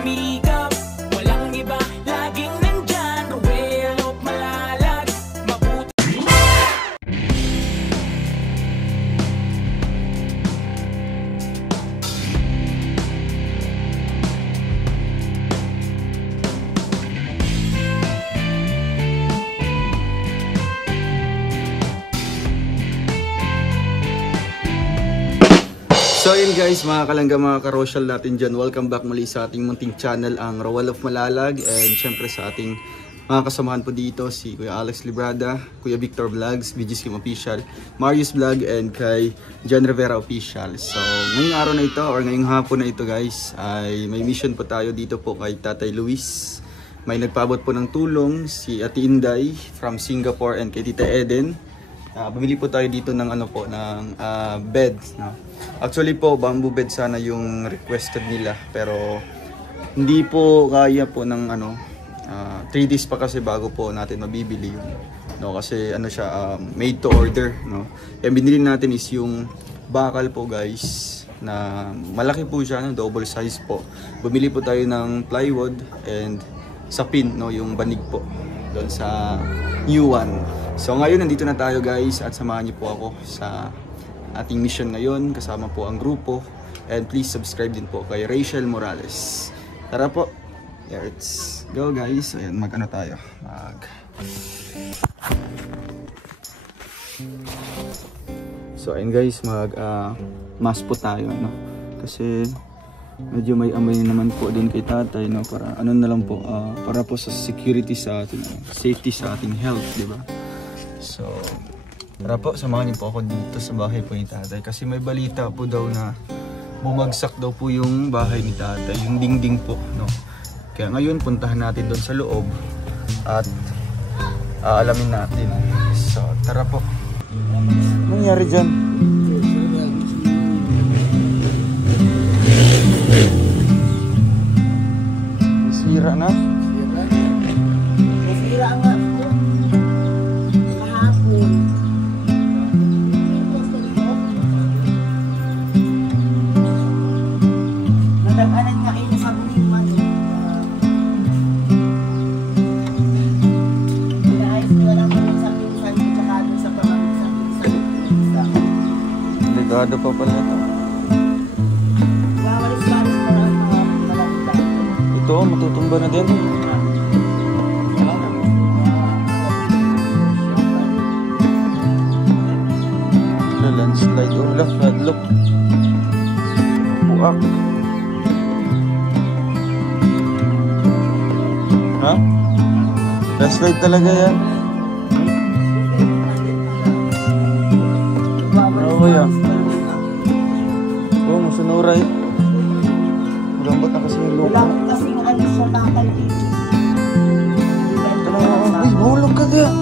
sumikap, walang iba, laging nandyan. Roel of Malalag, mabuti. So yun guys, mga kalangga, mga karosyal natin dyan, welcome back muli sa ating munting channel, ang Roel of Malalag. And syempre sa ating mga kasamahan po dito, si Kuya Alex Librada, Kuya Victor Vlogs, BG's Kim Official, Marius Vlog, and kay John Rivera Official. So ngayong araw na ito, or ngayong hapon na ito guys, ay may mission po tayo dito po kay Tatay Luis. May nagpaabot po ng tulong si Ate Inday from Singapore, and kay Tita Eden. Bumili po tayo dito ng ano po, ng bed, no? Actually po, bamboo bed sana yung requested nila, pero hindi po kaya po ng ano, 3 days pa kasi bago po natin mabibili yun, no? Kasi ano siya, made to order, no? Yung binili natin is yung bakal po guys, na malaki po siya, no? Double size po. Bumili po tayo ng plywood and sapin, no? Yung banig po doon sa new one. So ngayon nandito na tayo guys, at samahan niyo po ako sa ating mission ngayon, kasama po ang grupo. And please subscribe din po kay Rachel Morales. Tara po, let's go guys. Ayan, mag-ano tayo, So ayun guys, mag-mask po tayo, no? Kasi medyo may amoy naman po din kay tatay, no? Para ano na lang po, para po sa security sa ating safety, sa ating health, di ba? So tara po, samahan niyo po ako dito sa bahay po ni tatay, kasi may balita po daw na bumagsak daw po yung bahay ni tatay, yung dingding po, no? Kaya ngayon puntahan natin doon sa loob at alamin natin. So tara po. Anong nangyari dyan? Sira na? Sira nga po. Kahapon. Nadaganan niya kayo sa buling ano. Inaayos ko lang kami sa pinsan ko tsaka doon sa pamangkin sa Delikado pa pala ito. Wawalis-walis pa lang mga malagda. Ito, matutumba na din. Landslide, oh, look. Puak. Ha? Landslide talaga yan. Oo yan. Oo, masunuray. Magambot na kasi yung lupa. Wala kasi nga ano sa tatay dito. Uy, mahulog ka kaya.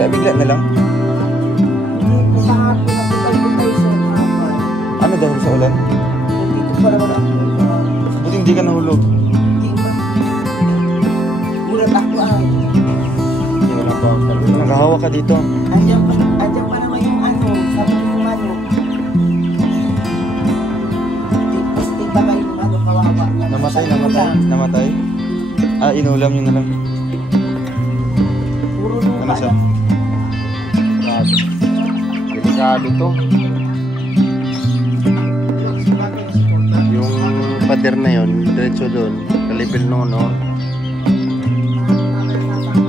Bigla na lang. Hindi ko kahapon na butay-butay sa hapon. Ano dahil sa ulan? Hindi ko para wala. Buti hindi ka nahulog. Hindi ba? Mulat ako ay. Nakahawa ka dito. Andiyan pa naman yung ano, sabi yung ano. Pasti ba kayo yung ano, kawawa. Namatay? Inulam yun na lang. Puro lupa Ano siya? lang. Delikado to. Yung pader na yun, diretso doon, kalipil no, no?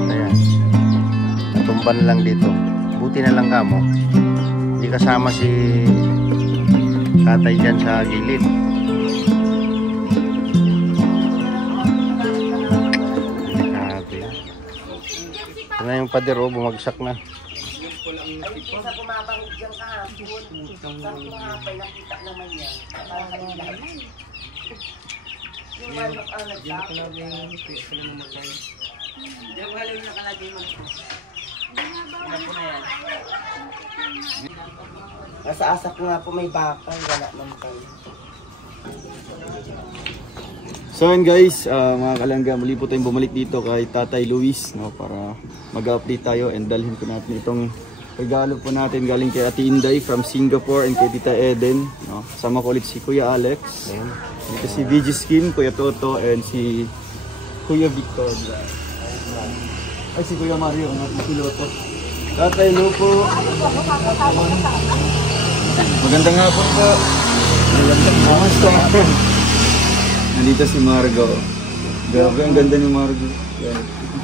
Ayan. Natumban lang dito. Buti na lang kamo. Hindi kasama si tatay dyan sa gilid. Delikado yan. Ito na yung pader, oh, bumagsak na. Ay, sa bumabangit dyan kahapon. Sa kumapay, nakita naman yan. Yung manok ang nagtapos. Yung galing nakalagay mo. Nasa-asa ko nga po may bakal. Wala man kayo. So yun guys, mga kalangga, muli po tayong bumalik dito kay Tatay Luis, no, para mag-update tayo and dalhin ko natin itong regalo po natin galing kay Ate Inday from Singapore and kay Tita Eden. No? Kasama ko ulit si Kuya Alex. Dito si VG Skin, Kuya Toto, and si Kuya Victor. Ay, si Kuya Mario, ang ating piloto. Tatay Lupo. Magandang hapon po. Namaste. Nandito si Margo. Grabe, ang ganda ni Margo. Yan.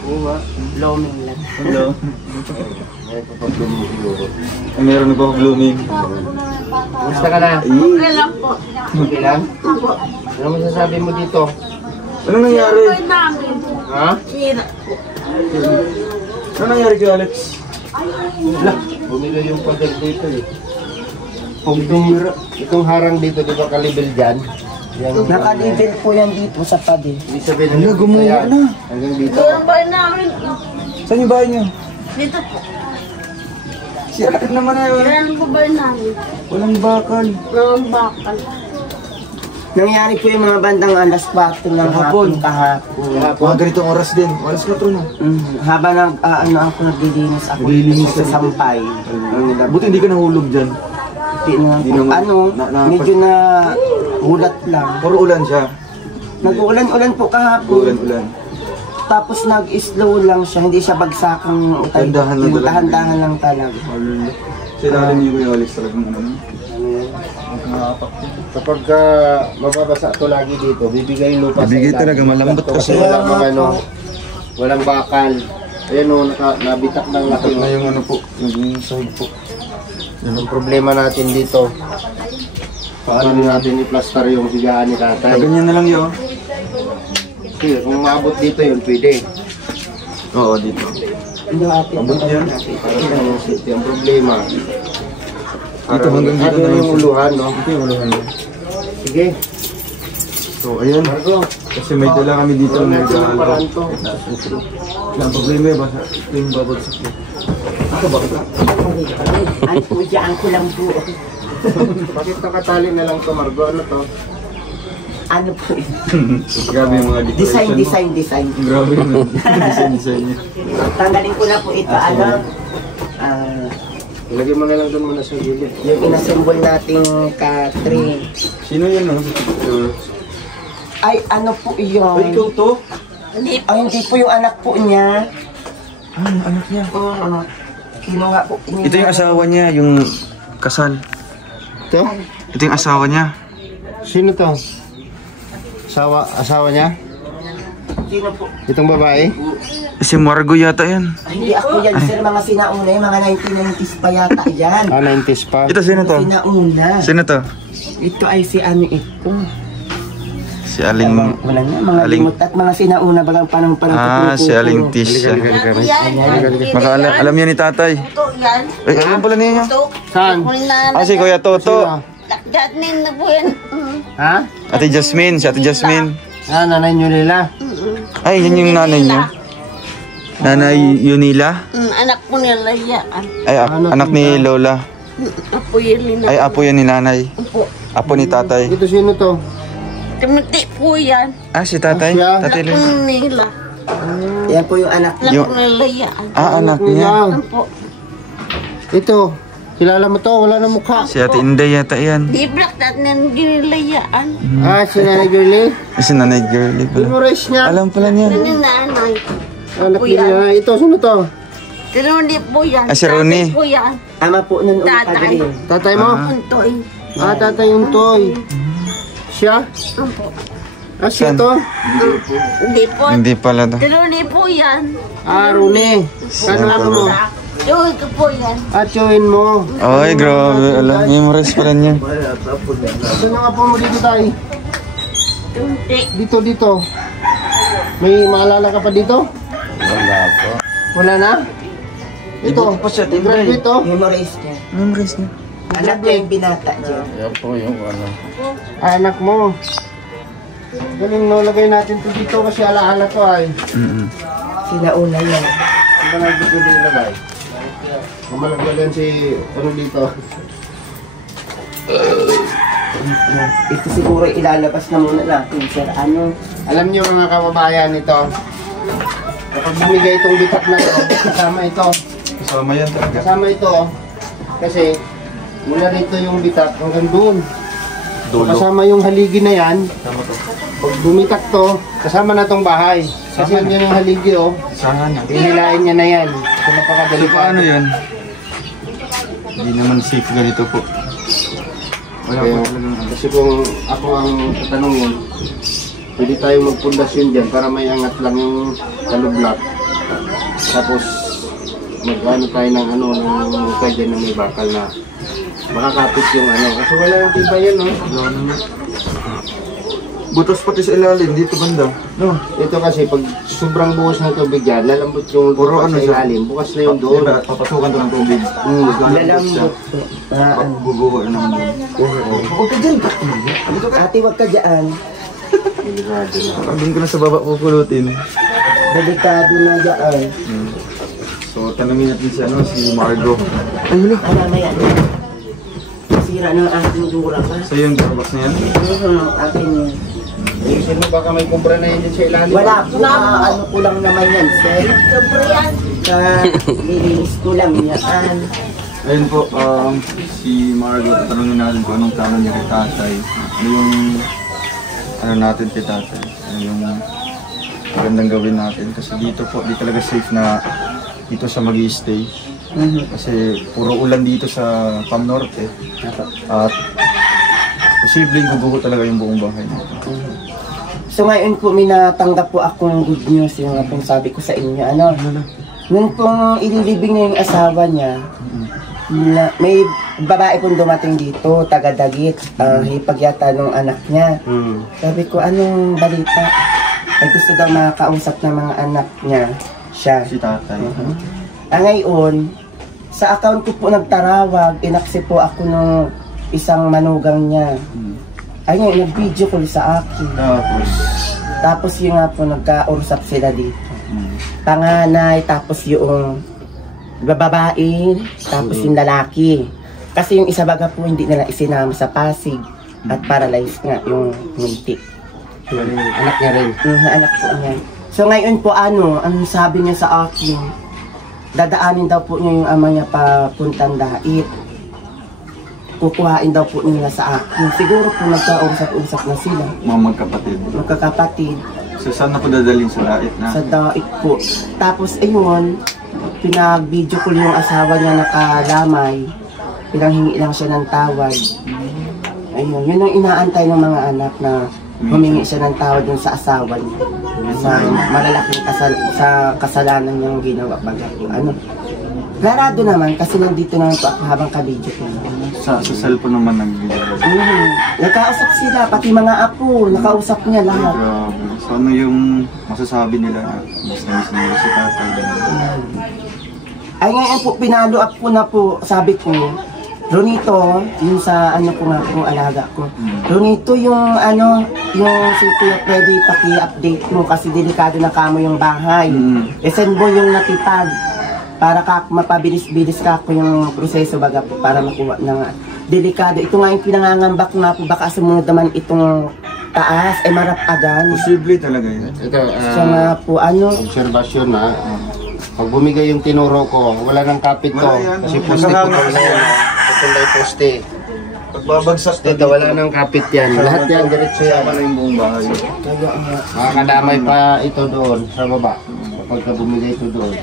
Oo ba? Blooming lang. Hello. Meron na ba blooming? Gusto ka na? Okay lang po. Okay lang? Ano masasabi mo dito? Anong nangyari? Ha? Anong nangyari kay Alex? Bumili yung pader dito eh. Itong harang dito, di ba kalibel dyan? Nakalibel po yan dito sa padi. Ibig sabihin Ano, gumawa na. hanggang dito. Yung bahay namin, Saan yung bahay niyo? dito po. Si Alex naman na yun. Yan ang bahay namin. Walang bakal. Walang bakal. Nangyari po yung mga bandang alas 4 ng hapon kahapon. Mga ganitong oras din. Oras 4 na. Habang ako naglilinis ako sa sampay. Buti hindi ka nahulog dyan. Di naman- Medyo na ulat lang. Puro ulan siya. Nag-ulan-ulan po kahapon. Ulan. Tapos nag-slow lang siya, hindi siya bagsakang utay. Dahan-dahan lang talaga. Dahan-dahan lang talaga. Sa ilalim niyo yung Alex talagang ano. Kapag mababasa ito lagi dito, bibigay lupa Bibigay sa ilalim. talaga, malambot kasi. Walang mga ano, walang bakal. Ayan o, nabitak ng laki. Na yung ano po, yung sahig po. Ang problema natin dito, paano natin i-plaster yung higaan ni tatay? Ganyan na lang yun. Kasi kung maabot dito yun, pwede. Oo, dito. Abot yan. Para yung city, ang problema. Dito hanggang dito na yung uluhan, no? Ito yung uluhan mo. Sige, So, ayun. Margo. Kasi may dala kami dito ng Ito ang paraan regalo. to. Ang problema yun, basta ito yung babagsak ko. Ako ba? Ay po, dyan ko lang po. Bakit nakatali na lang to, Margo? Ano to? Ano po yun? Grabe yung mga decoration mo. Design. Grabe yung design niya. Tanggalin ko na po ito, Ilagay mo na lang doon muna sa gilid. yung inassemble nating K3. Sino yun, no? Sa picture. Ay, ano po Ay, yun? ikaw to? Ay, hindi po yung anak po niya. Ah, yung anak niya. Oo, kinuha po niya. Ito yung asawa niya, yung kasal. Ito? Ito yung asawa niya. Sino to? Asawa niya? Sino po? Itong babae? Si Margo yata yan. Ay, hindi ako yan, sir. Mga sinauna yung mga 1990s pa yata yan. 90s pa. Ito, sino to? Sinauna. Sino to? Ito ay si ano ito. Si Aling... Wala nga, mga Aling- limot at mga sinauna bagang panang Si Aling Tisha. Baka alam niya ni tatay. Ito yan. Ay, alam pala niya. Ito. Saan? Si Kuya Toto. Dakdanin na po yan. Ha? Ate Jasmine, si Ate Jasmine. Nanay nyo nila. Ay, yan yung nanay niya. Nanay Yunila. Anak po nila yan. Ay, anak ni Lola. Apo yun nila. Ay, apo yan ni nanay. Apo. Apo ni tatay. Ito sino to? Timiti po yan. Ah, si tatay? Siya? Tatay Anak po Lola. nila. Yan po yung anak. Anak Yung- po nila yan. Anak niya. Apo. Ito. Kilala mo to? Wala na mukha. Si Ate Inday yata yan. Di black dat nila yan. Si Nanay Girlie. Si nanay girly pala. Memorize niya. Alam pala niya. Ano nanay? Anak niya. Ito, sino to? Tinuli po yan. Ah, si Ronnie. Tatay po yan. Ama po nun Tatay. Tatay mo? Untoy. Tatay yung toy. Siya? Apo. Siya to? Hindi po. Hindi pala to. Tinuli po yan. Rune. Ano ako mo? Yung ito po yan. Atyoin mo. Ay, grabe. Alam, memorize pala niya. Saan yung apo mo dito tayo? Tunti. Dito. May maalala ka pa dito? Wala po. Wala na? Ito. pa siya, Graduate to? Memorize niya. Memorize niya. Anak ko yung binata dyan. Anak mo. Galing no, lagay natin to dito kasi alaala to ay. Sinauna yan. Ang ba nagdito dito ilagay? Mamalagyan si ano dito. Ito siguro ilalabas na muna natin, sir. Ano? Alam niyo mga kababayan ito. Kapag bumigay itong bitak na ito, kasama ito. Kasama yan talaga. Kasama ito. Kasi mula rito yung bitak hanggang doon. Dulo. Kasama yung haligi na yan. Kasama to. Pag bumitak to, kasama na tong bahay. Kasi Kasama yun yung haligi oh. Sana. Hihilain niya na yan. So napakadali So paano yan? Hindi naman safe ganito po. Wala Kaya, po talagang ano. kasi kung ako ang tatanungin, pwede tayong magpundasyon dyan para may angat lang yung kalublak. Tapos mag-ano tayo ng ano, ng pwede na may bakal na makakapit yung ano. Kasi wala nang tiba yan, no? Wala naman. Butas pati sa ilalim, dito banda. No? Ito kasi pag sobrang buhos ng tubig yan, lalambot yung Puro bukas ano sa siya? ilalim. Bukas na yung doon. Diba, papasukan to ng tubig. Lalambot. Guguho na naman doon. Huwag ka dyan. Ate, huwag ka dyan. Doon ko na sa baba pupulutin. Delikado na dyan. So, tanungin natin si, ano, si Margo. Ay, hula. Ano yan? Sira ng ating dura ka. So, yung Starbucks na yan? Akin yun. Ayusin mo, baka may kumbra na yun dyan sa ilalim. Wala po na, ano ko lang naman yan, sir. Sobra yan. Lilinis ko lang yan. Ayun po, si Margo, tanungin natin kung anong plano niya kay tatay. Ano yung, ano natin kay tatay. Ano yung magandang gawin natin. Kasi dito po, di talaga safe na dito siya mag-i-stay. Kasi puro ulan dito sa Pam Norte. At posibleng guguho talaga yung buong bahay nito. So ngayon po, may natanggap po akong good news. Yung nga pong sabi ko sa inyo, ano. Nung pong ililibing niya yung asawa niya, may babae pong dumating dito, taga-Dagit, hipag yata nung anak niya. Sabi ko, anong balita? Ay gusto daw makakausap ng mga anak niya, siya. Si tatay. Ngayon, sa account ko po nagtarawag, inaksi po ako nung isang manugang niya. Ay ngayon, nag-video call sa akin. Tapos yun nga po, nagkausap sila dito. Panganay, tapos yung babae, tapos yung lalaki. Kasi yung isa baga po hindi nila isinama sa Pasig at paralyzed nga yung munti. Anak niya rin. Anak po niya. So ngayon po ano, ang sabi niya sa akin, dadaanin daw po niya yung ama niya papuntang Dait. Kukuhain daw po nila sa akin. Siguro po nagkausap-usap na sila. Mga magkapatid. Magkakapatid. So saan na po dadalhin sa Dait na? Sa Dait po. Tapos ayun, pinag-video call yung asawa niya nakalamay. Pinanghingi lang siya ng tawad. Ayun, yun ang inaantay ng mga anak na humingi siya ng tawad dun sa asawa niya. Sa malalaking sa kasalanan niyang ginawa baga po. Ano? Garado naman kasi nandito naman po ako habang ka-video ko. Sa cellphone naman nag-video. Nakausap sila, pati mga apo, nakausap niya lahat. Grabe. So ano yung masasabi nila na mas na-miss nila si tatay? Ay ngayon po, pinalo up ko na po, sabi ko, Ronito, yung sa ano ko nga po, alaga ko. Ronito, yung ano, yung si Kuya pwede paki-update mo kasi delikado na kamo yung bahay. Send mo yung natipag para mapabilis-bilis ka ko yung proseso baga po para makuha na nga. Delikado. Ito nga yung pinangangamba ko nga po, baka sumunod naman itong taas, ay marapagan. Posible talaga yun. Ito, So nga po, ano, obserbasyon na. Pag bumigay yung tinuro ko, wala nang kapit to. Wala yan. Kasi poste ko Nahanga na yan. Pagkulay poste. Pagbabagsak Dito, wala nang kapit yan. Lahat yan, diretso yan. Sama na yung buong bahay. Makakadamay pa ito doon, sa baba. Kapag bumigay ito doon.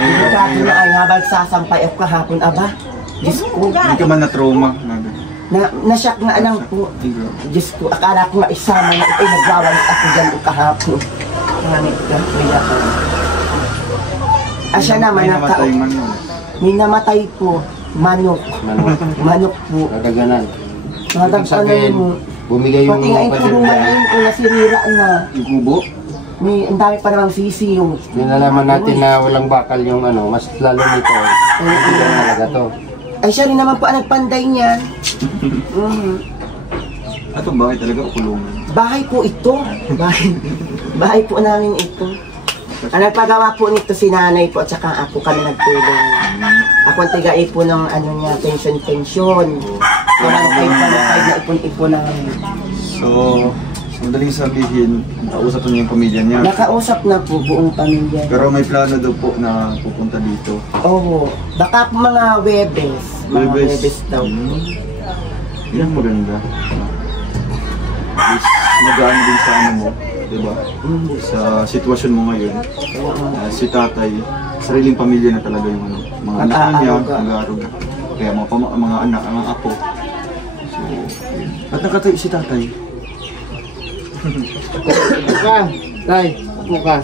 delikado na ay habang sasampay ako kahapon, aba. Diyos ko, Hindi ka man na-trauma. na-shock nga lang po. Diyos ko, akala ko nga isama na ito, nagwawalit ako dyan kahapon. Ngamit ka, kuya ko. Siya naman, namatay man yun. may namatay po, manok. Manok po. Kadaganan. Madagpanan mo. Bumigay yung Pati nga yung kulungan ngayon ko nasirira na. Yung kubo? Ang dami pa namang sisi yung. Nilalaman natin na walang bakal yung ano, mas lalo nito. Hindi lang talaga to. Ay siya rin naman po ang nagpanday niyan. Atong bahay talaga o kulungan? Bahay po ito. Bahay po namin ito. Ang nagpagawa po nito si nanay po at saka ako kami nagtulong. Ako ang tigai po ng ano niya, pension. So, 1.5 na ipon-ipon namin. So, si madaling sabihin, nakausap niyo yung pamilya niya. Nakausap na po buong pamilya. Pero may plano daw po na pupunta dito. Oo. Baka po mga Webes. Mga Webes daw. Yan maganda. At least, magaan din sa ano mo, diba? Sa sitwasyon mo ngayon. Si tatay, sariling pamilya na talaga yung ano, mga anak niya, nag-aaruga. Kaya mga anak, mga apo. So, yun. At nakatayo si tatay. Upo ka, tay. Upo ka.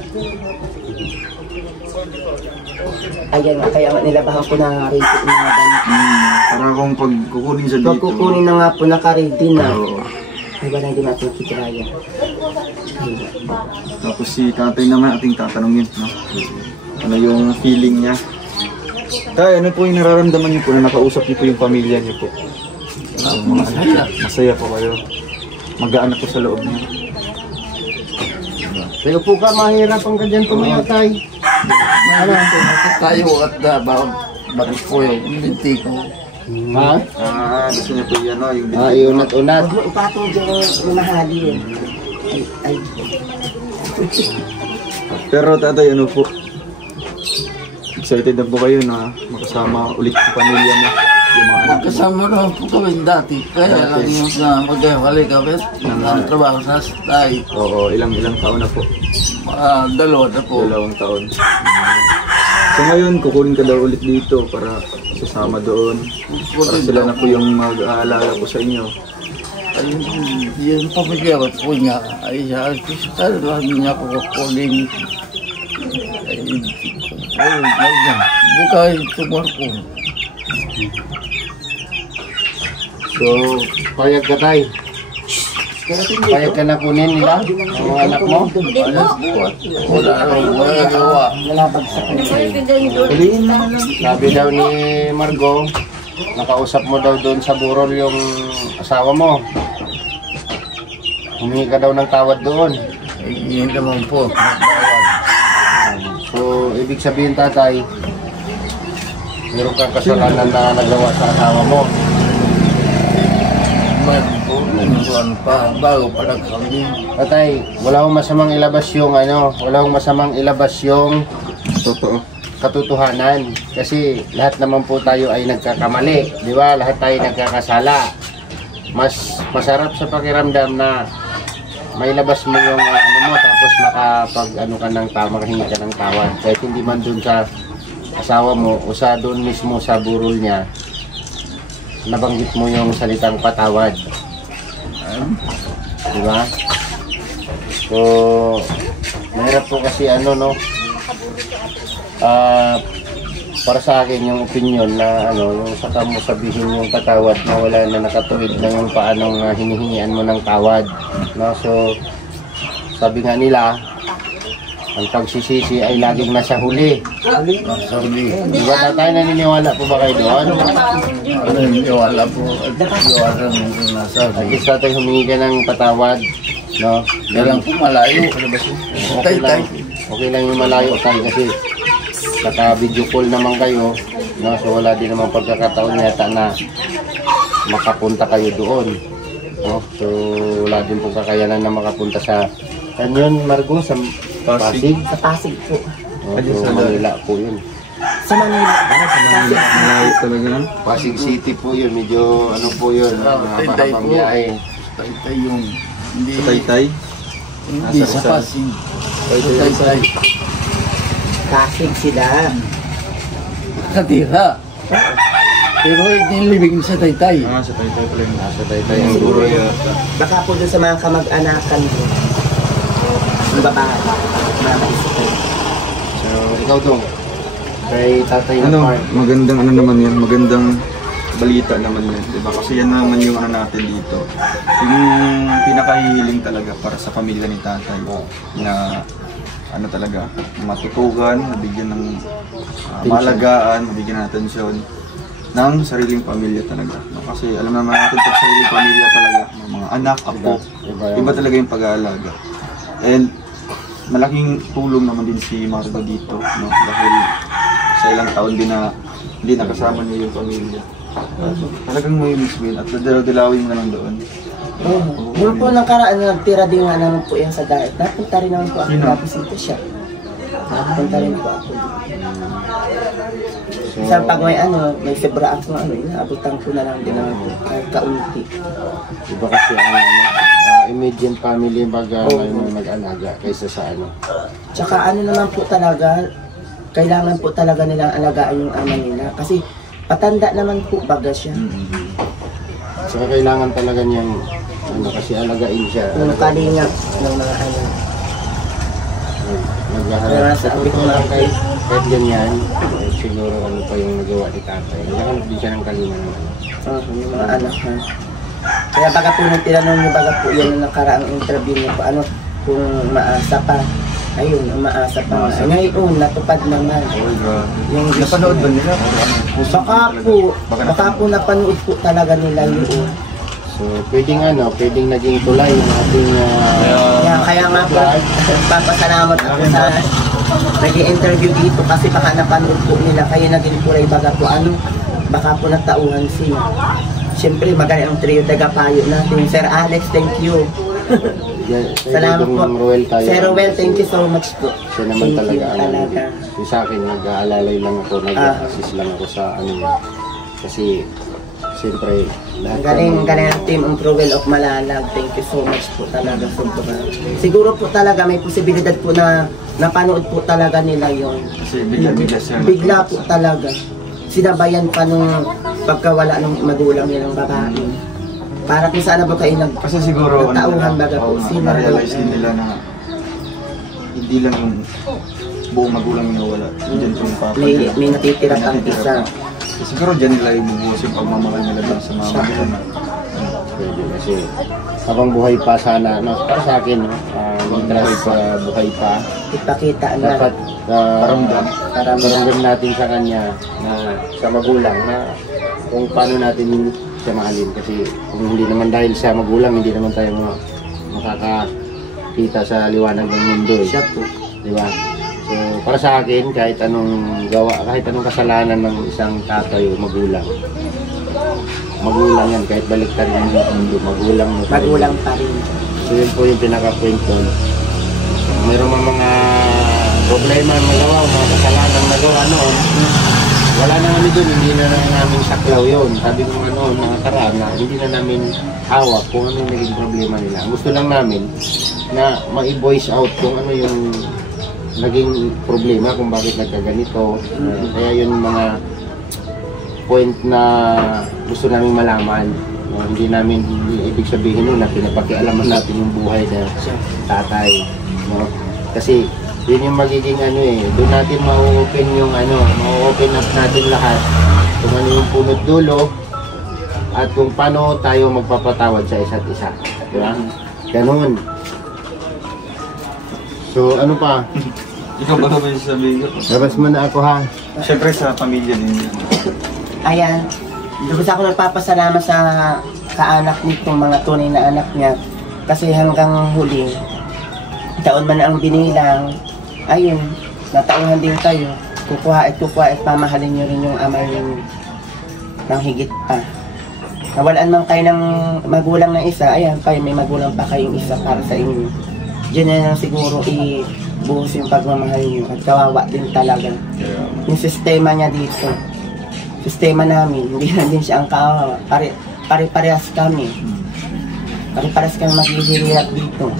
Ayan nga, kaya nilabahan ko na nga rin po yung mga ganito. Para kung pag kukunin siya dito. Pag kukunin na nga po, naka-ready na. Oo. Ay, wala din natin kitraya. Tapos si tatay naman ating tatanungin, no? Ano yung feeling niya? Tay, ano po yung nararamdaman niyo po na nakausap niyo po yung pamilya niyo po? Masaya po kayo. Magaan na po sa loob niyo. Pero po ka, mahirapan ka dyan tumayo, tay. Tayo at bakit po yung binti ko. Ha? Gusto niyo po yan, no? Yung Iunat-unat. Huwag mo ipatong dyan yung mahali eh. Ay. Pero tatay, ano po? Excited na po kayo na makasama ulit yung pamilya mo? Yung mga anak mo? Kasama naman po kami dati. Kaya lang yung na magkakali kami. Ang trabaho sa tayo. Oo, ilang taon na po? Dalawa na po. 2 taon. So ngayon, kukunin ka daw ulit dito para sasama doon. Para sila na po yung mag-aalaga po sa inyo. Ay, yung pamilya po niya ay sa lang niya po kukunin. Bukay tumarko. So, payag ka, tay. Payag ka na kunin nila, ang mga anak mo. Hindi po. Wala gawa. Sabi daw ni Margo, nakausap mo daw doon sa burol yung asawa mo. Humingi ka daw ng tawad doon. Yun naman po. So, ibig sabihin, tatay, meron kang kasalanan na nagawa sa asawa mo. Meron po. Meron pa. Bago pa lang kami. Tatay, wala akong masamang ilabas yung wala akong masamang ilabas yung Totoo. katotohanan. Kasi lahat naman po tayo ay nagkakamali, di ba? Lahat tayo nagkakasala. Mas masarap sa pakiramdam na may labas mo yung mo, tapos makapag ka ng makahingi ka ng tawad. Kahit hindi man dun sa asawa mo o sa doon mismo sa burol niya, nabanggit mo yung salitang patawad. Di ba? So, mahirap po kasi para sa akin yung opinion na yung saka mo sabihin yung patawad na wala na nakatuwid na yung paanong hinihingian mo ng tawad, no? So sabi nga nila, ang pagsisisi ay laging nasa huli. Di ba tatay, naniniwala po ba kayo doon? Naniniwala po. Naniniwala nung nasa. At least tatay, humingi ka ng patawad, no? Kailang po malayo. Okay lang yung malayo tayo kasi naka-video call naman kayo, no? So wala din naman pagkakataon yata na makapunta kayo doon, no? So wala din po kakayanan na makapunta sa kanyon, Margo, sa Pasig. Sa Pasig po. No? So Manila po yun. Sa Manila. Malayo talaga lang. Pasig City po yun, medyo po yun, Taytay po. biyahe. Taytay yung hindi. Taytay. Hindi Nasa sa Rizal. Pasig. Taytay. Pasig sila. Katira. Pero hindi libing sa Taytay. Sa Taytay pala yun. Nasa Taytay ang guro yata. Baka po doon sa mga kamag-anakan ko. Yung babae. So ikaw dong, kay tatay na farm. Magandang naman yan, magandang balita naman yan, diba? Kasi yan naman yung natin dito. Yung pinakahihiling talaga para sa pamilya ni tatay na talaga, matutugan, mabigyan ng malagaan, mabigyan ng atensyon ng sariling pamilya talaga. No? Kasi alam naman natin pag sariling pamilya talaga, mga anak, apo, iba talaga yung pag-aalaga. And malaking tulong naman din si Margo dito, no? Dahil sa ilang taon din na hindi nakasama niya yung pamilya. Talagang may miss mo yun at dadalawin mo na lang doon. Yung po nakaraan, nagtira din nga naman po yan sa diet. Napunta rin naman po ako, nabisita siya. Napunta rin po ako. Sa pag may may febra ako, inaabutan ko na lang din naman po, kahit kaunti. Iba kasi immediate family baga ngayon mag-alaga kaysa sa Tsaka naman po talaga, kailangan po talaga nilang alagaan yung ama nila. Kasi patanda naman po baga siya. Saka kailangan talaga niyang kasi alagain siya. Yung kalingap ng mga Naghahanap sa sabi ko nga kahit ganyan, siguro pa yung nagawa ni tatay. Naghahanap din siya ng kalinga naman. yung mga anak na. Kaya baga po nung tinanong niyo, baga po yan ang nakaraang interview niyo po, kung maasa pa. Ayun, umaasa pa. Ngayon, natupad naman. Yung Napanood ba nila? Baka po napanood po talaga nila yun. So, pwedeng naging tulay yung ating Kaya nga po, papasalamat ako sa nag-i-interview dito kasi baka napanood po nila. Kaya naging kulay baga po baka po nagtauhan sila. Siyempre, magaling ang trio tagapayo natin. Sir Alex, thank you. Salamat po. Sir Ruel, thank you so much po. Siya naman Thank talaga. you talaga. Yung sa akin, nag-aalalay lang ako, nag-assist lang ako sa kasi siyempre, Galing ang team ang Ruel of Malalag. Thank you so much po talaga. Siguro po talaga may posibilidad po na napanood po talaga nila yon. Kasi bigla siya. Bigla po talaga. Sinabayan pa nung pagkawala ng magulang nilang babae. Para kung saan ba kayo Kasi siguro nagtauhan baga po sila. na-realize din nila na hindi lang yung buong magulang yung nawala. Diyan po yung papa nila. May natitira pang isa. Siguro dyan nila yung bubuhos yung pagmamahal nila doon sa mga magulang. pwede kasi habang buhay pa sana, para sa akin, buhay pa, Ipakita na. dapat paramdam natin sa kanya na sa magulang na kung paano natin siya mahalin kasi kung hindi naman dahil sa magulang hindi naman tayo makakakita sa liwanag ng mundo Siya po. di ba? So para sa akin kahit anong kasalanan ng isang tatay o magulang yan kahit baliktad ng mundo Magulang pa rin. so yun po yung pinaka-point doon. Mayroong mga problema na magawa, mga kasalanan na magawa noon. Wala na kami doon, hindi na namin saklaw yun. Sabi ko mga karaan na hindi na namin hawak kung ano yung naging problema nila. Gusto lang namin na ma-voice out kung ano yung naging problema, kung bakit nagkaganito. Kaya yun mga point na gusto namin malaman. Hindi ibig sabihin nun na pinapakialaman natin yung buhay na tatay. Kasi yun yung magiging doon natin ma-open yung ma-open up natin lahat kung ano yung punot dulo at kung paano tayo magpapatawad sa isa't isa, di ba? Ganun. So ano pa? Ikaw ba ba yung sabihin ko? Labas mo na ako ha. Siyempre sa pamilya din. Ayan. Gusto ako nagpapasalamat sa kaanak nitong mga tunay na anak niya. Kasi hanggang huli, taon man ang binilang, ayun, natauhan din kayo. Kukuha at mamahalin nyo rin yung ama nyo ng higit pa. Nawalaan man kayo ng magulang na isa, ayan, kayo may magulang pa kayong isa para sa inyo. Diyan na lang siguro ibuhos yung pagmamahal nyo at kawawa din talaga. Yung sistema niya dito, sistema namin, hindi na din siya ang kawawa. Pare-parehas kami. Pare-parehas kami maghihirap dito.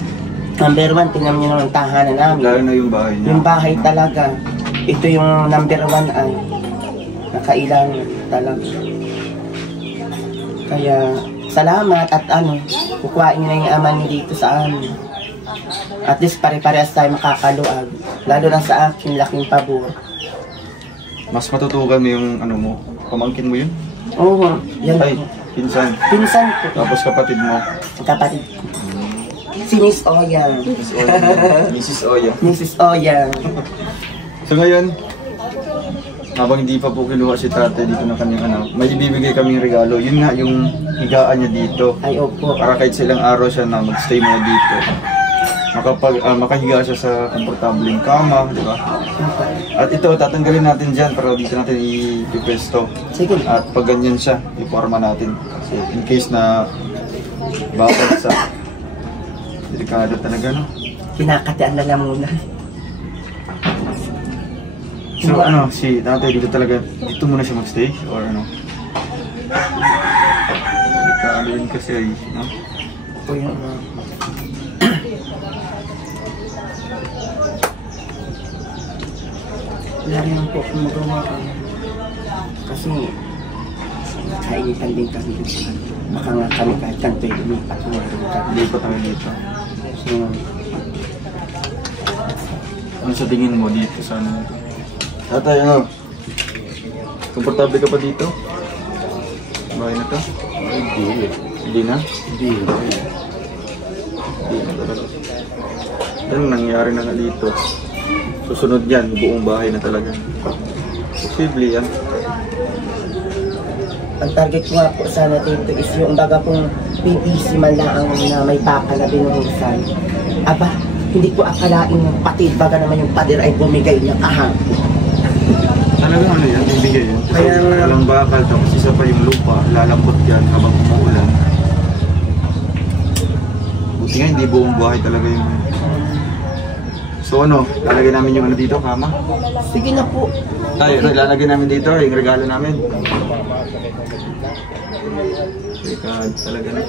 Number 1, tingnan nyo naman tahanan namin. Lalo na yung bahay niya. Yung bahay talaga. Ito yung number 1 ay nakailangan talaga. Kaya salamat at kukuhain nyo na yung ama nyo dito sa amin. At least pare-parehas tayo makakaluag. Lalo na sa akin, laking pabor. Mas matutukan mo yung mo, pamangkin mo yun? Oo, yan Ay, po. pinsan. Pinsan ko. Tapos kapatid mo. Kapatid ko. Si Miss Oyang. Mrs. Oya. Mrs. Oyang. So ngayon, habang hindi pa po kinuha si tatay dito ng kanyang may ibibigay kaming regalo. Yun nga, yung higaan niya dito. Ay, opo. Para kahit silang araw siya na magstay muna dito. Makahiga siya sa komportableng kama, di ba? At ito, tatanggalin natin dyan para dito natin ipipesto. Sige. At pag ganyan siya, iporma natin. Kasi in case na Babagsak. Delikado talaga, no? Kinakatian na lang muna. So ano, si tatay dito talaga, dito muna siya magstay? Or ano? Delikado rin kasi ay, no? Ito yung... Wala rin po kung magawa ko. Kasi kainitan din kami dito. Baka nga kami kahit kanto yung lumipat mo rin kami. Hindi pa tayo dito. So, Ano sa tingin mo dito sa ano? Tatay, ano? Komportable ka pa dito? Bahay na to? Hindi. Hindi na? Hindi. Hindi na talaga. Anong nangyari na nga dito? Susunod yan, buong bahay na talaga. Posible yan. ang target ko nga po sana dito is yung baga pong PVC man lang na may baka na binuhusan. Aba, hindi ko akalain pati baga naman yung pader ay bumigay na kahapon. Talagang ano yan, bibigay yan. Kasi Kaya nga- walang bakal, tapos isa pa yung lupa, lalambot yan habang umuulan. Buti nga, hindi buong buhay talaga yung... So ano, lalagay namin yung ano dito, kama? Sige na po. Tayo, lalagay namin dito, yung regalo namin. God, talaga na.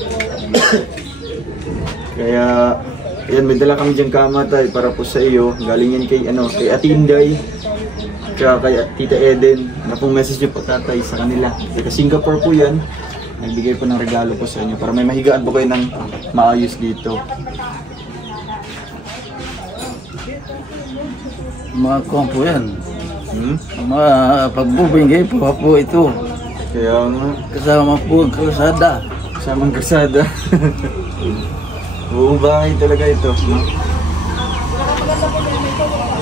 Kaya, yan, may dala kami dyan kama tayo para po sa iyo. Galing yan kay, kay Atinday. Kaya kay Tita Eden. Na pong message niyo po tatay sa kanila. Kasi Singapore po yan. Nagbigay po ng regalo po sa inyo. Para may mahigaan po kayo ng maayos dito. Mga kuwan po yan. Mga pagbubingay po ito. Kaya nga, Kasama po ang kalsada. kasamang kasada. Oo, bahay talaga ito. No?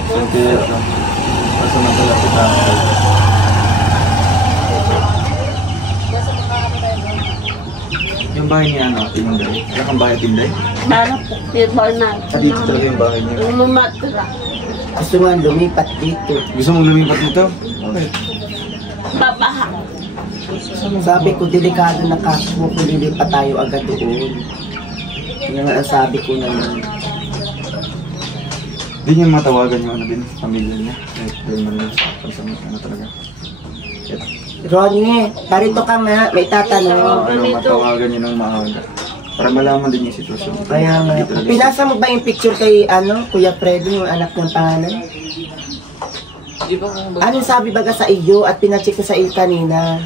So, kaya, pasamantala po tayo. Yung bahay niya, Tinday? Wala kang bahay, Tinday? Para po, firma na. Dito talaga yung bahay niya. Lumatra. Gusto nga lumipat dito. Gusto mong lumipat nito? Okay. Babaha. Sabi ko, delikado na kako kung lilipat tayo agad doon. Yan nga ang sabi ko naman. Hindi niya matawagan yung pamilya niya. Dahil man lang sa pansamang talaga. Ronnie, parito ka nga, may tatanong. Matawagan niya ng maaga. Para malaman din yung sitwasyon. Kaya nga, Hindi talaga pinasa mo ba yung picture kay Kuya Freddy, yung anak ng pangalan? Anong sabi baga sa iyo at pinacheck ko sa iyo kanina?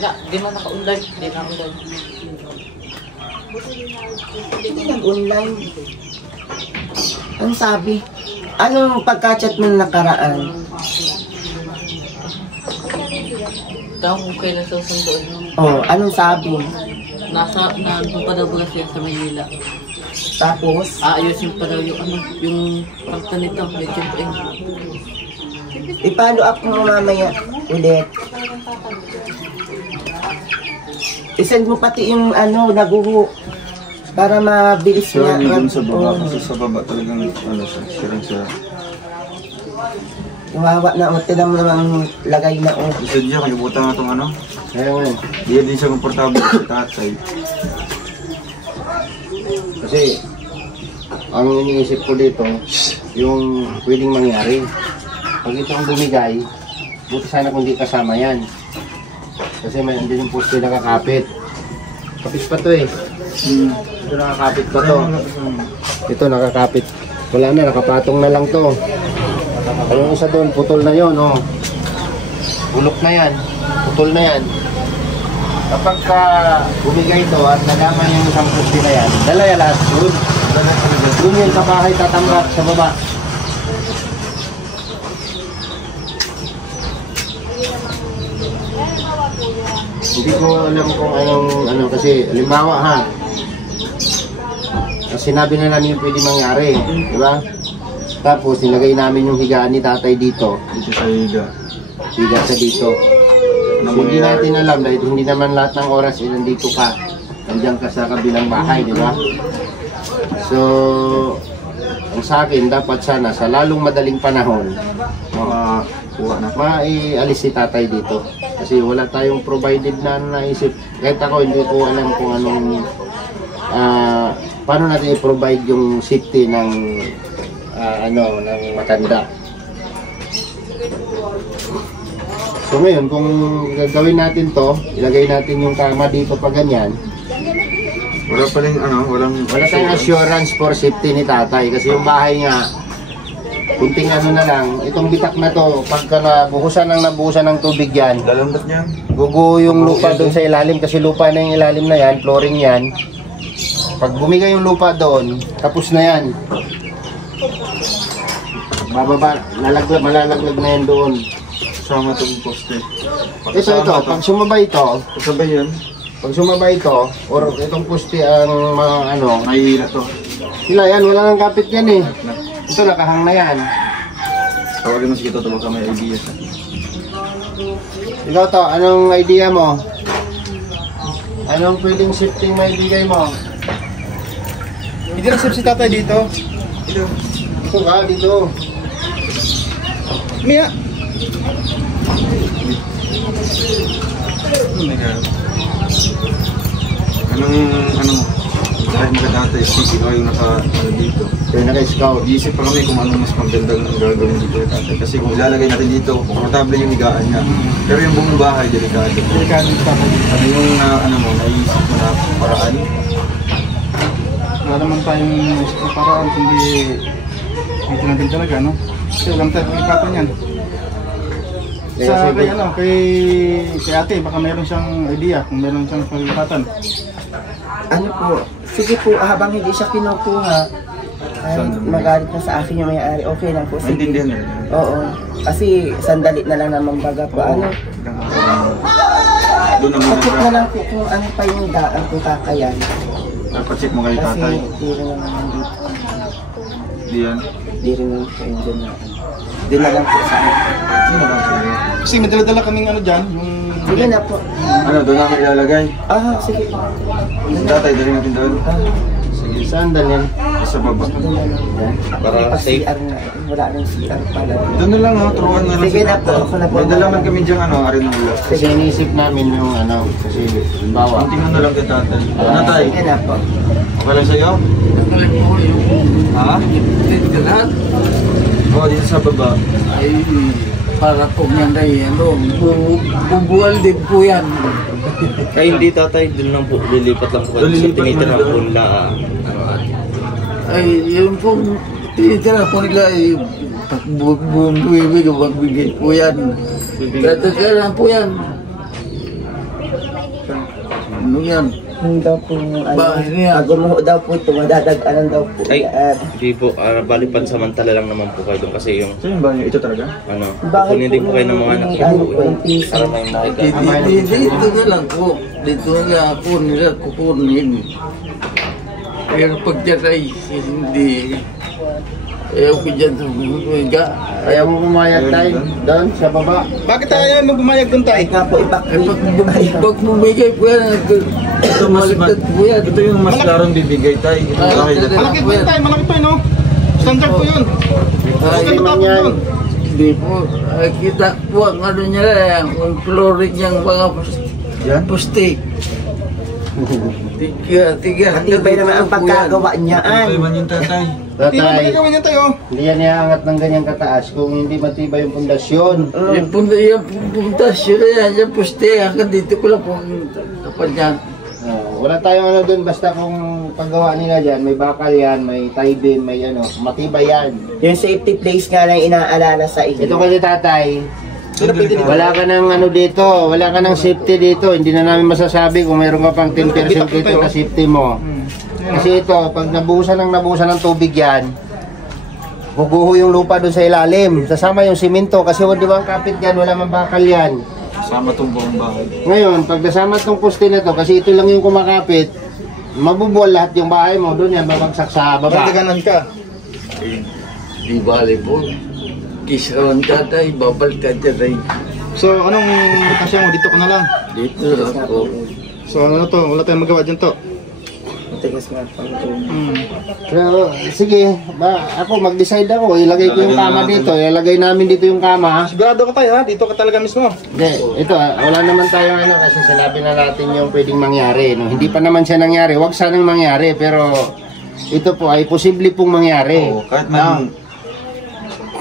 Wala, di man naka-online. Di naka-online. Hindi nag-online. Anong sabi? Anong pagka-chat mo na nakaraan? Tawag ko kayo nasusundoon. Oh, anong sabi? Nandun pa daw ba siya sa Maynila. Tapos, Aayusin pa daw yung pagta nito. May siyempre. i-follow up mo mamaya ulit. I-send mo pati yung naguho para mabilis Sure, nga. hindi dun sa baba. Oh, Kasi sa baba talagang sirang-sira. Kawawa na, tinan mo naman lagay na Isa dyan, kalibutan nga itong Kaya nga, Hindi din siya komportable sa tatay. kasi ang iniisip ko dito, yung pwedeng mangyari. Pag ito ang bumigay, buti sana kung di kasama yan. Kasi may andun yung poste nakakapit. Kapit pa to eh. Ito nakakapit pa to. Ito nakakapit. Wala na, nakapatong na lang to. Yung isa doon, putol na yon, oh. Bulok na yan. Putol na yan. Kapag bumigay ito at nadama yung isang poste na yan, dalaya lahat doon. Doon yun sa bahay tatambak sa baba. Hindi ko alam kung anong kasi halimbawa ha. Sinabi na namin yung pwede mangyari, di ba? Tapos nilagay namin yung higaan ni tatay dito. Dito sa higa. Higa sa dito. So, hindi natin alam dahil hindi naman lahat ng oras nandito ka. Nandiyan ka sa kabilang bahay, di ba? So, ang sa akin, dapat sana sa lalong madaling panahon, Kuha na. maialis si tatay dito. Kasi wala tayong provided na naisip. Kahit ako hindi ko alam kung anong paano natin i-provide yung safety ng ng matanda. So ngayon, kung gagawin natin to, ilagay natin yung kama dito pa ganyan. Wala pa rin Wala tayong assurance for safety ni tatay kasi yung bahay nga kunting na lang, itong bitak na to, pagka nabuhusan ng tubig yan, lalambat niya. gugo yung lupa doon sa ilalim kasi lupa na yung ilalim na yan, flooring yan. Pag bumigay yung lupa doon, tapos na yan. Bababa, malalaglag na yan doon. Sama itong poste. Ito, pag sumabay ito, Kasabay yan. pag sumabay ito, or itong poste ang Mahihila to. sila yan, wala nang kapit yan eh. Ito, nakahang na yan. Tawagin mo si Kito, baka may idea. Ikaw to, anong idea mo? Anong pwedeng safety may bigay mo? Hindi na si tatay dito. Ito ka, dito. Mia! Oh my God. Anong kahit magkatay, sisi ko yung dito. Kaya naka-scout. Iisip pa kami kung anong mas magandang gagawin dito yung tatay. Kasi kung ilalagay natin dito, komportable yung higaan niya. Pero yung buong bahay, delikado. Delikado yung tatay. Ano yung naisip mo na paraan? Wala naman tayong paraan kundi dito natin talaga, no? Kasi alam tayo kung ikatan yan. Sa kay ate, baka meron siyang idea kung meron siyang pagkakatan. Ano po, sige po, habang hindi siya kinukuha, ay magalit na sa akin yung may-ari, okay lang po. Sige. Maintindihan niya. Oo, kasi sandali na lang naman baga po. Doon naman Pakit na lang po kung ano pa yung daan kung kakayan. Pacheck mo kay Kasi tatay. di rin naman dito. Di yan. Di rin naman po yung dyan na. Doon na lang po sa akin. Kasi may dala-dala kaming dyan, yung... Sige na po. Doon namin ilalagay. Sige po. Tatay, dali natin doon. Sige, saan dalhin? Sa baba. Doon na lang. Para safe. CR na. Wala nang CR pala. Doon na lang, turuan na lang. Sige na po, ako na po. May dalaman kami dyan, arin ng ulo. Kasi inisip namin yung kasi bawa. Kunti mo na lang kay tatay. Tatay, Sige na po. okay lang sa'yo? Ha? Lahat Oo, dito sa baba. ay para po yan ay bubuwal din po yan. Ay hindi tatay, doon lang po, lilipat lang po kayo sa tinitira po nila. Ay yun po, tinitira po nila ay bumibig o magbigay po yan. Tatagalan po yan. Ano yan? Yung daw po, Bakit niya? pag umuho daw po ito, madadaganan daw po. Ay, hindi po, bali pansamantala lang naman po kayo doon kasi yung Saan yung bahay? Ito talaga? kukunin din po kayo ng mga anak niyo po. Para may makita. Dito na lang po. Dito na po nila kukunin. Pero pag dyan ay hindi. Ayaw ko dyan sa bumiga. Ayaw mo pumayag tayo doon sa baba. Bakit tayo mo bumayag doon tayo? Kahit nga po, Pag bumigay po yan, Ito po yan. Ito yung mas larong bibigay tayo. Ito Ay, Malaki po yun tayo, malaki po yun, no? Standard po yun. Ay, man yan. Hindi po. Kita po ang ano niya, ang flooring niyang mga puste. Tiga. matibay naman ang pagkagawa niya. Ito man yung tatay. Hindi mo Tatay, magagawin yan tayo. hindi yan iaangat ng ganyang kataas kung hindi matibay yung pundasyon. Yung pundasyon na yan, yung puste, hanggang dito ko lang po kapal niyan. Wala tayong doon, basta kung paggawa nila dyan, may bakal yan, may tie beam, may matibay yan. Yung safety place nga lang inaalala sa iyo. Ito kasi tatay, wala ka ng dito, wala ka ng safety dito. Hindi na namin masasabi kung mayroon ka pang 10% dito na safety mo. Kasi ito, pag nabuhusan ng tubig yan, guguho yung lupa doon sa ilalim. Sasama yung simento kasi di ba ang kapit yan, wala man bakal yan. Sama itong buong bahay. Ngayon, pag nasama itong poste na to, kasi ito lang yung kumakapit, mabubuwal lahat yung bahay mo, doon yan babagsak sa baba. Mataganan ka. Di bali po. Kisawan tatay, babal ka tatay. So, anong kasya mo? Dito ka na lang. Dito lang po. So, ano to? Wala tayong magawa dyan to. tigas nga pang Pero, sige, ako mag-decide ako. Ilagay ko yung kama dito. Ilagay namin dito yung kama. Sigurado ka tayo ha? Dito ka talaga mismo. Hindi, ito wala naman tayong ano kasi sinabi na natin yung pwedeng mangyari. No? Hindi pa naman siya nangyari. Huwag sanang mangyari. Pero ito po ay posible pong mangyari. Oo, kahit man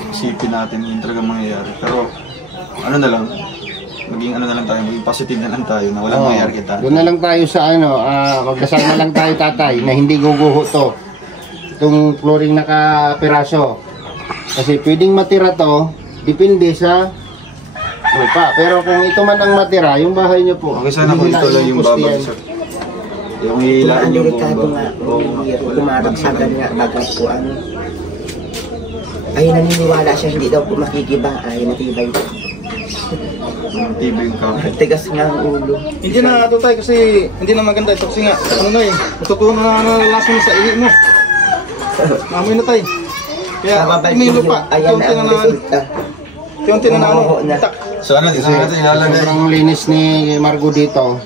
isipin natin yun talaga mangyayari. Pero ano na lang, maging ano na lang tayo, maging positive na lang tayo na walang mangyayari kita. Doon na lang tayo sa ano, magdasal na lang tayo tatay na hindi guguho to. Itong flooring nakapiraso. Kasi pwedeng matira to, depende sa lupa. Pero kung ito man ang matira, yung bahay nyo po. Okay, sana kung ito lang yung baba, sir. Yung hihilain yung delikado bomba. nga, kumaragsagan nga bagat po ano. Ay naniniwala siya, hindi daw po makikiba. Ay natibay po. Tiba yung kapit. Tigas nga ang ulo. Hindi na ito tayo kasi hindi na maganda ito kasi nga ano na eh. Matutunan na nalalasan mo sa ihi mo. Mamoy na tayo. Kaya may lupa. Ayan na ang resulta. Yung tinanong mo. So ano, dito natin ilalagay. Sobrang linis ni Margo dito.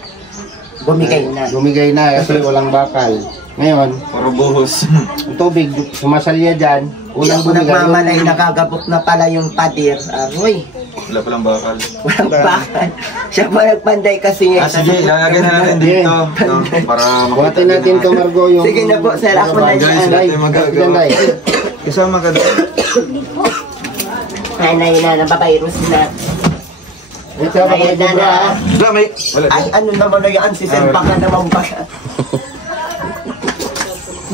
Bumigay na kasi walang bakal. Ngayon, Puro buhos. ang tubig, sumasalya dyan. Unang bumigay. Nagmamalay, nakagabok na pala yung pader. Aroy, Wala palang bakal. walang bakal. Siya pa nagpanday kasi. Sige, ilalagay na natin dito. No? Para Buhatin natin to Margo yung... Sige na po, sir. Ako na Guys, yan. natin magagawa. Kasama ka doon. Nanay na ng virus na. Ito, Ayan na na. Wala, may... Wala. Ay, ano naman na yan? Si Sir baka naman ba?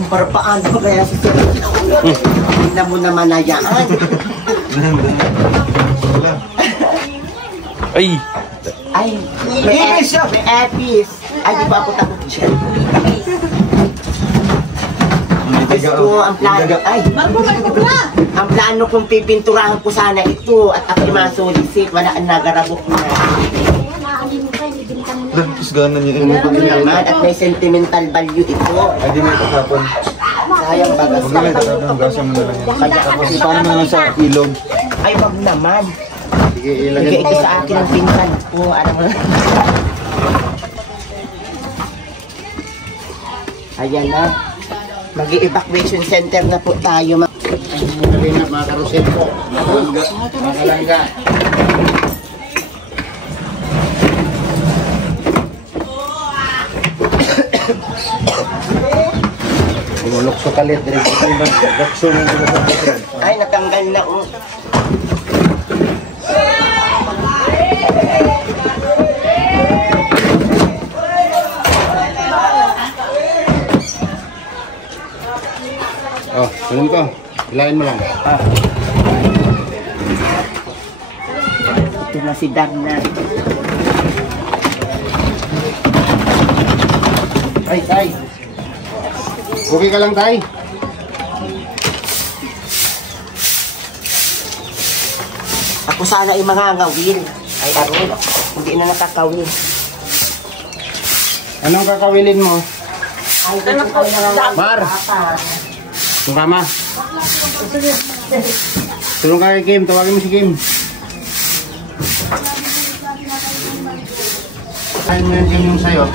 Para paano ba kaya si Sir? Tingnan mo naman na yan. Wala. Ay! Ay, may epis. Ay, di ba ako takot siya? Gusto ang plano. Ay, ang plano kong pipinturahan ko sana ito at ako'y masulisit. Wala ang nagarabok na. Tapos gana niya. Naman at may sentimental value ito. Ay, di may tatapon. Sayang bagas Huwag na may tatapon. Gasa mo na lang yan. Tapos paano mo naman sa ilog? Ay, wag naman. Sige, Bigay ilagay ito sa akin ang pinsan ko. Alam mo. Ayan na. Mag-evacuation center na po tayo. Ilagay na mga karusel po. Mga kalangga. Lumulokso kalit. Ay, natanggal na. Oh, ganun ko. Ilain mo lang. Ito na si Darna. Tay, tay. Okay ka lang, tay? Ako sana ay mangangawin. Ay, aron. Hindi na nakakawin. Anong kakawilin mo? Ay, dito ko na Mar! Yung kama. Tulong ka kay Kim. Tawagin mo si Kim. Kain mo yan yung sayo.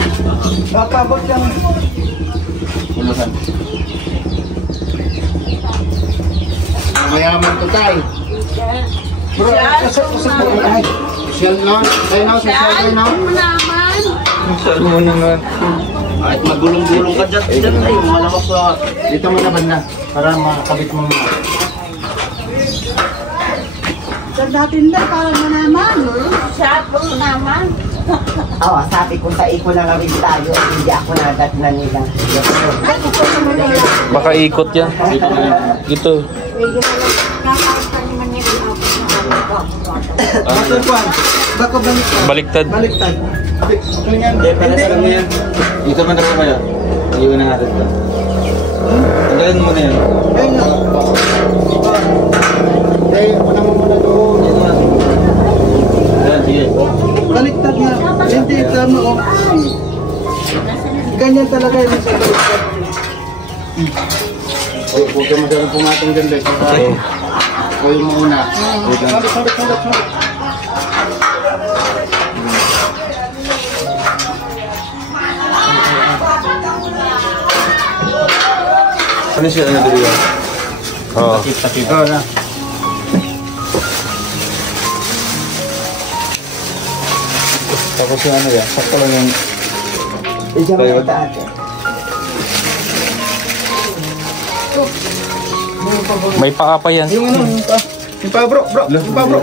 Papabot lang. Ulusan. Mayaman to, tay. Bro, ay. Social no? Tayo na, social tayo na. Saan mo naman? Kahit magulong-gulong ka dyan, ay, malamok ka. Dito mo naman na, para makakabit mo muna. Sa dating na, parang manaman. Siya po naman. Oo, sabi ko sa iko na rin tayo. Hindi ako nadatnan nila. Ay, ito naman nila. Baka ikot yan. Ito. Baliktad. Hindi, para sa kanya yan. Dito man talaga kaya. Iwan na natin ito. Tanggalin mo na yan. Okay, una mo muna doon. Ayan, sige. Baliktad nga. Hindi tama o. Ganyan talaga yun sa baliktad. Huwag ka masyadong pumatong dyan, Beck. O yung muna. Sabit. Ano siya na dito? Oo. Takip. Oo na. Tapos yung ano yan, sakto lang yung... Diyan mo ito ate. May paa pa yan. Yung ano, yung pa bro. Yung pa bro.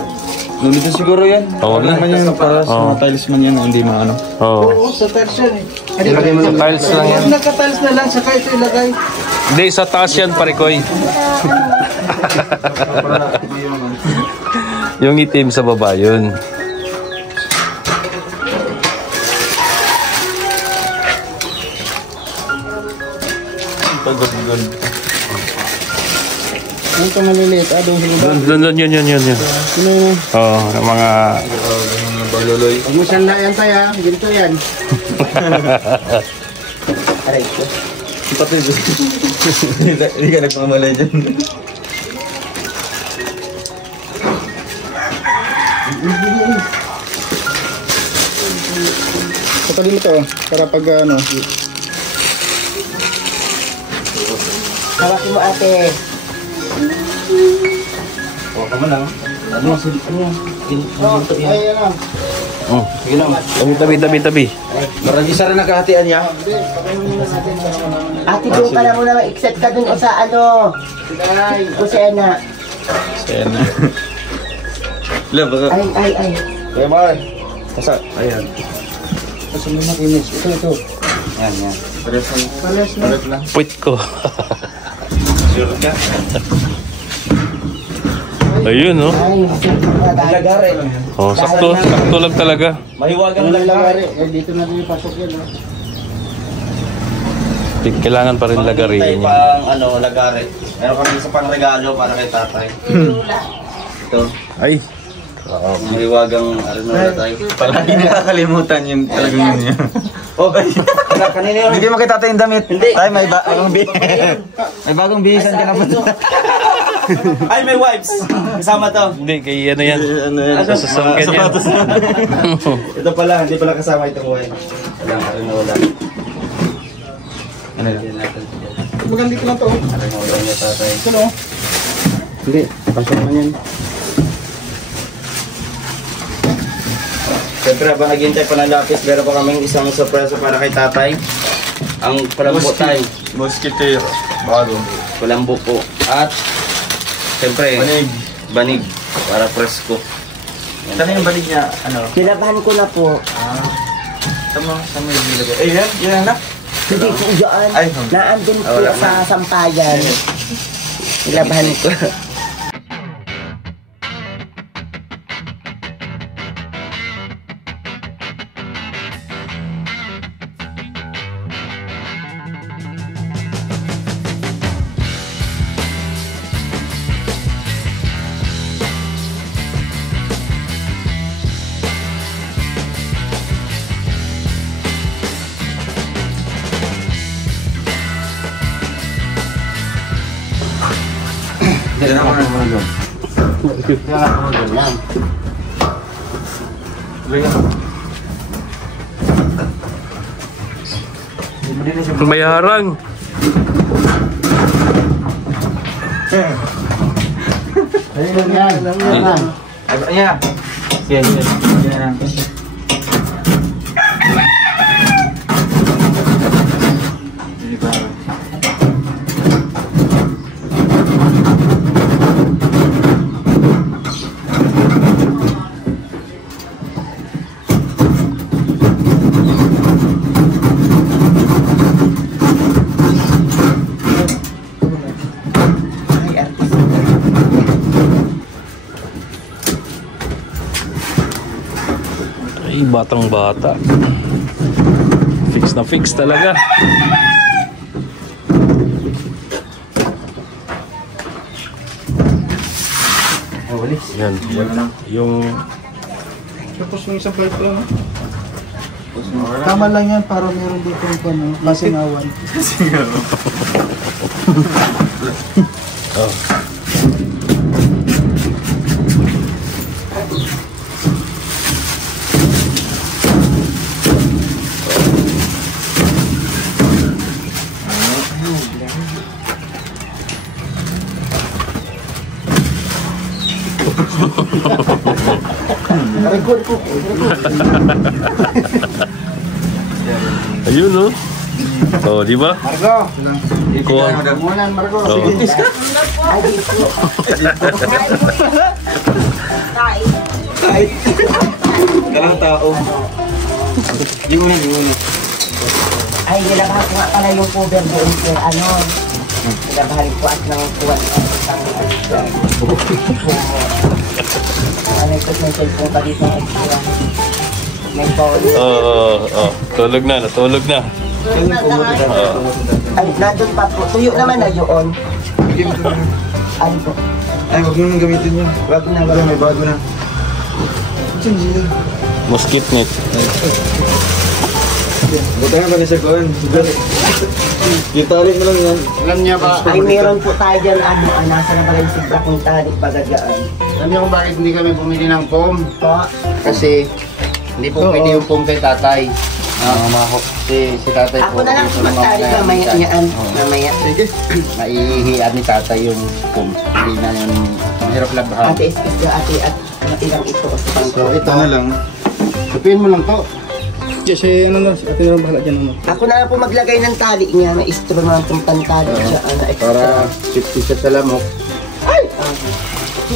Nandito siguro yan. Oo Wala naman yan para sa mga tiles man yan, hindi maano. Oo. Oo, sa tiles yan eh. Sa tiles lang yan. Nagka-tiles na lang, saka ito ilagay. Hindi, sa taas yan, parikoy. Yung itim sa baba, yun. Yung ito maliliit, Doon, yun. Oo, mga... Baloloy. Huwag mo siyang layan tayo ha. Ganito yan. Aray ko. Patay ko. Hindi ka nagmamalay dyan. Patalim ito, para pag ano. Hawakin mo ate. Huwag ka mo lang. Ano yan? Ginto yan. Ay, ano. Oh, Sige lang. tabi. Marang isa rin nakahatian niya. Ate, doon ka na muna mag-exit ka dun o sa ano. Kusena. Kaya na. Wala, baka... Ay. Kaya mahal. Kasa, ayan. Kasi mo makinis. Ito. Yan. Pares na. Puwit ko. Sure ka? Ayun, no? Ay, Lagare. Oh, sakto lang talaga. Mahiwagang Ang lagare. lalagari. Dito na din pasok yan. Kailangan pa rin lagariin Tayo yan. pang ano, lagare. Meron kami isa pang regalo para kay tatay. Ito. Ay. Mahiwagang arenola tayo. Palagi nakakalimutan yung talagang yun niya. Oh, kanina yun. Hindi mo kay tatay yung damit. Hindi. Tay, may bagong bihisan ka na po. Ay, may wipes. Kasama to. Hindi, kay ano yan. Sa sasangkan yan. Ito pala, hindi pala kasama itong wine. Walang arenola. Ano yan? Maganda ko lang to. Arenola niya tatay. Ito no? Hindi, pasok man yan. Siyempre, habang naghihintay pa ng lapis, meron pa kaming isang surprise para kay tatay. Ang palambo tayo. Mosquitero. Bago. Palambo po. At, siyempre, banig. Para presko. Saan yung banig niya? Ano? Sinabahan ko na po. Tama yung nilagay. Eh, yan na. Hindi po dyan. Ay, Naandun po wala sa sampayan. Sinabahan ko. Diyan ako na muna doon. Diyan ako na doon. Yan. May harang. Ayun yan. Ayan. Sige. Yan. Ay, batang bata. Fix na fix talaga. Yan. Yung Tapos yung isang flight ko no? Tama lang yan para meron dito yung ano, masingawan. oh. Ayun, no? Oh, di ba? Margo! Kuha. Mulan, Margo. Oh. Kalang tao. Yun. Ay, nilabahan ko nga pala yung cover doon sir, ano. Nilabahan ko at nang kuwan ng isang ano ito, may cellphone pa dito ng extra. May phone. Tulog na, natulog na. Ay, nandun pa po. Tuyo naman na yun. Ano po? Ay, huwag mo nang gamitin yun. Bago na, may bago na. Mosquito net. Buta nga ba na siya kuhan? Yung tali mo lang yan. Alam niya ba? Ay, meron po tayo dyan, nasa na pala yung sobra kong talik pagagaan. Alam niyo kung bakit hindi kami bumili ng foam? Po? Kasi hindi po pwede yung foam kay tatay. Si tatay Ako na lang sumatali mamaya yan. Mamaya. Sige. Maihihiyan ni tatay yung foam. Hindi na yung mahirap labahan. Ate, excuse nyo, ate, at ilang ito. So ito na lang. Sabihin mo lang to. Kasi ano na, ate na lang bahala dyan. Ano. Ako na lang po maglagay ng tali niya, na istro naman itong pantali siya, na extra. Para 50 siya sa lamok. Ay!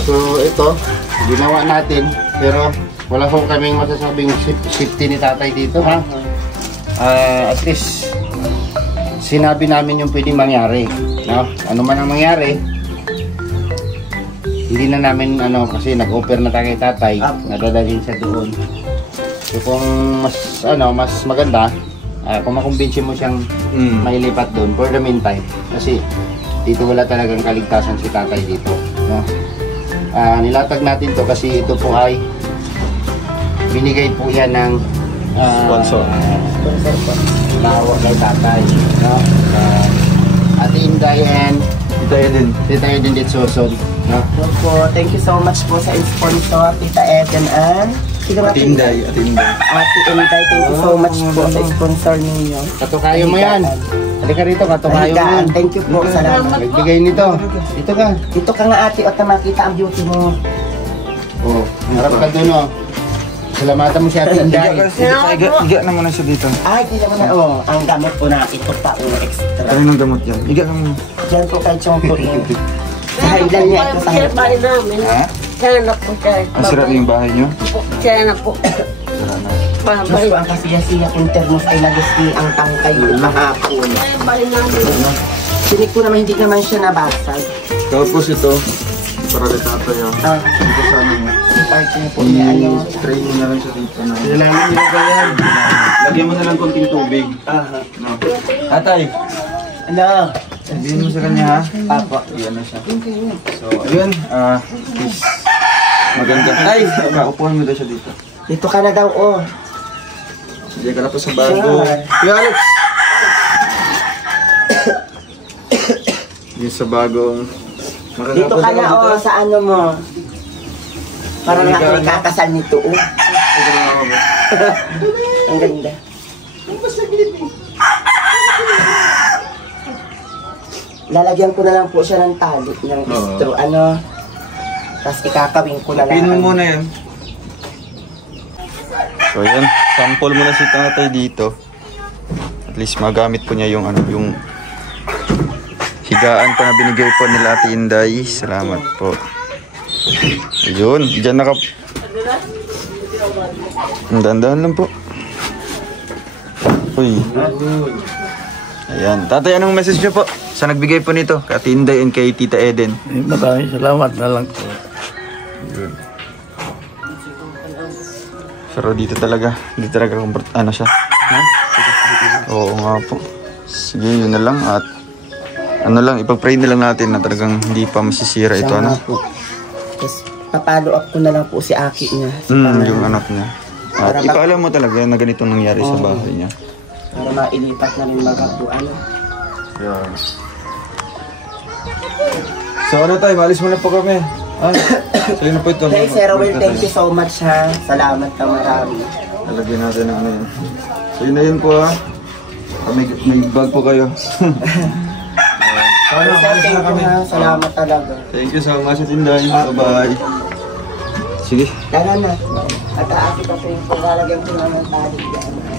So ito, ginawa natin. Pero wala po kaming masasabing safety ni tatay dito, ha? At least sinabi namin yung pwedeng mangyari, no? Ano man ang mangyari, hindi na namin kasi nag-offer na tayo kay tatay, nadadalhin siya doon. So kung mas maganda, kung makumbinsi mo siyang mailipat doon for the meantime, kasi dito wala talagang kaligtasan si tatay dito, no? Nilatag natin to kasi ito po ay binigay po yan ng Sponsor. Nawa kay tatay, no? Ate Inday and Tita Eden Ditsoson, no? Opo, thank you so much po sa sponsor, Tita Eden and Ate Inday. Ate Inday, thank you so much po sa sponsor ninyo. Katukayo mo yan. Halika rito, katukayo mo yan. Thank you po, salamat. Nagbigay nito. Dito ka. Dito ka nga ate, at makita ang beauty mo. Oh, harap ka doon, oh. Salamatan mo si Ate Inday. Iga na muna siya dito. Ay, di naman na, ang gamot po na ito pa, extra. Tayo ng gamot yan. Iga na muna. Diyan po kay Chong po. Sa hailan niya ito sa hailan. Bahay namin. Ha? Kaya na po siya. Ang sira yung bahay niyo? Kaya na po. Sira na. Diyos ko, ang kasiya-siya kung termos ay nagusti ang tangkay mahapon. Bahay namin. Sinig ko naman, hindi naman siya nabasag. Tapos ito, para kay tatay ah. Ito sa ano mo. Yung part niya po niya, I-strain mo na lang siya dito. Ilalim nyo ba yan? Lagyan mo na lang konting tubig. No. Tatay, Ano? sabihin mo sa kanya ha. Papa. Iyan na siya. So, ayun. Peace. Maganda. Ay, upuhan mo daw siya dito. Dito ka na daw, Sige ka na po sa bago. Kuya Alex! Yung sa bagong... Dito ka na, sa ano mo. Parang ako kakasal nito, Ang ganda. Lalagyan ko na lang po siya ng tali, ng istro, tapos ikakawin ko na lang. Pin mo muna yan. So yan, sample mo na si tatay dito. At least magamit po niya yung yung higaan pa na binigay po nila Ate Inday. Salamat po. Ayun, dyan naka... Dahan-dahan lang po. Uy. Ayan. Tatay, anong message niyo po sa nagbigay po nito? Kay Ate Inday and kay Tita Eden. Maraming salamat na lang po. Pero dito talaga ano siya. Ha? Oo nga po. Sige, yun na lang. At ano lang, ipag-pray na lang natin na talagang hindi pa masisira ito. Ano? Tapos papalo up ko na lang po si Aki niya. Yung anak niya. At ipaalam mo talaga na ganito nangyari sa bahay niya. Para mailipat na rin mga po. Yeah. So ano tayo, maalis muna po kami. Sa'yo na po ito. Hey, Sir Rowell, thank you so much ha. Salamat na marami. Nalagyan natin ang ano yun. So yun na yun po ha. May bag po kayo. Sir, thank you ha. Salamat talaga. Thank you so much, Ate Inday. Bye-bye. Sige. Tara na. At aakit ako yung paglalagyan ko naman tali dyan.